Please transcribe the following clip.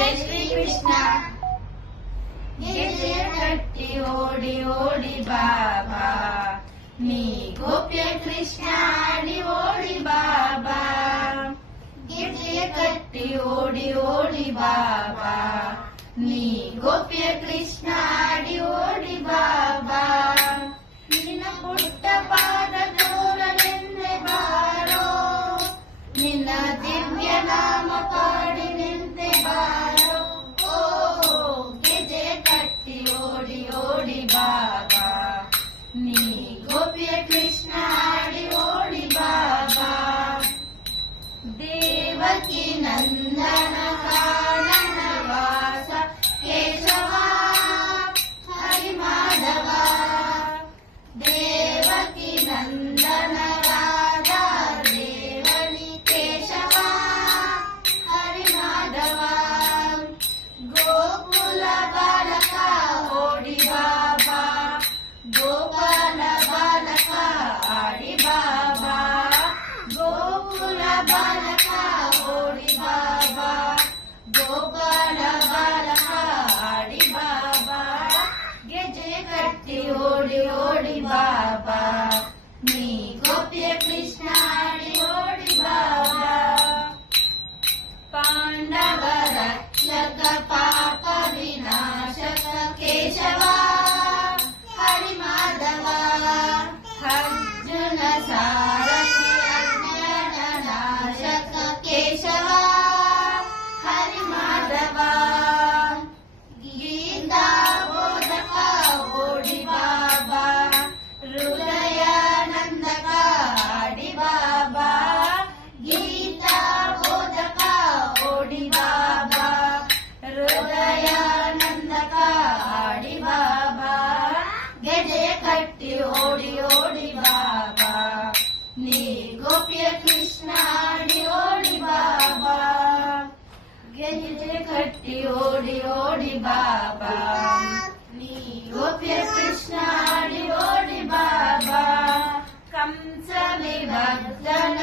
जय श्री कृष्ण ಗೆಜ್ಜೆ ಕಟ್ಟಿ ಓಡಿ ಓಡಿ ಬಾಬಾ ನೀ ಗೋಪ್ಯ ಕೃಷ್ಣ ಆಡಿ ಓಡಿ ಬಾಬಾ ಗೆಜ್ಜೆ ಕಟ್ಟಿ ಓಡಿ ಓಡಿ ಬಾಬಾ ನೀ ಗೋಪ್ಯ ಕೃಷ್ಣ ಆಡಿ ಓಡಿ ಬಾಬಾ ನಿನ್ನ ಪುಟ್ಟ ಪಾದ ತೋರಲೆಂದೆ ಬಾರೋ ನಿನ್ನ ದಿವ್ಯ ನಾಮ ಪಾಡಿ ನಿಂತೆ ಬಾರೋ ಓ ಗೆಜ್ಜೆ ಕಟ್ಟಿ ಓಡಿ ಓಡಿ ಬಾಬಾ ನೀ ಗೋಪ್ಯ ಕೃಷ್ಣ ಆಡಿ ಓಡಿ ಬಾಬಾ ದೇವಕಿ ನಂದನ ಕಾನನ ವಾಸ ಕೇಶವ ಹರಿ ಮಾಧವ ದೇವಕಿ ನಂದನ ರಾಧಾ ದೇವನಿ ಕೇಶವ ಹರಿ ಮಾಧವ ಗೋಕುಲ ಬಾಲಕ ಓಡಿ ಬಾಬಾ ಗೋಪಾಲ ಬಾಲಕ ಆಡಿ ಬಾಬಾ ಗೋಕುಲ ಬಾಲಕ ಓಡಿ ಬಾಬಾ ಗೋಪಾಲ ಬಾಲಕ ಆಡಿ ಬಾಬಾ ಗೆಜ್ಜೆ ಕಟ್ಟಿ ಓಡಿ ಓಡಿ ಬಾಬಾ ನೀ ಗೋಪ್ಯ ಕೃಷ್ಣ ಆಡಿ ಓಡಿ ಬಾಬಾ ಪಾಂಡವ ರಕ್ಷಕ ಪಾಪ ವಿನಾಶಕ ಕೇಶವ ಹರಿ ಮಾಧವ ಅರ್ಜುನ ಸಾರಥಿ ಅಜ್ಞಾನ ನಾಶಕ ಕೇಶವ ಹರಿ ಮಾಧವ ಗೀತಾ ಬೋಧಕ ಓಡಿ ಬಾಬಾ ಹೃದಯಾನಂದಕ ಆಡಿ ಬಾಬಾ ಗೀತಾ ಬೋಧಕ ಓಡಿ ಬಾಬಾ ಹೃದಯಾನಂದಕ ಆಡಿ ಬಾಬಾ ಗೆಜ್ಜೆ ಕಟ್ಟಿ ಓಡಿ ಓಡಿ ಬಾಬಾ ನೀ ಗೋಪ್ಯ ಕೃಷ್ಣ ಆಡಿ ಓಡಿ ಬಾಬಾ ಗೆಜ್ಜೆ ಕಟ್ಟಿ ಓಡಿ ಓಡಿ ಬಾಬಾ ನೀ ಗೋಪ್ಯ ಕೃಷ್ಣ ಆಡಿ ಓಡಿ ಬಾಬಾ ಕಂಸ ವಿಭಕ್ತನ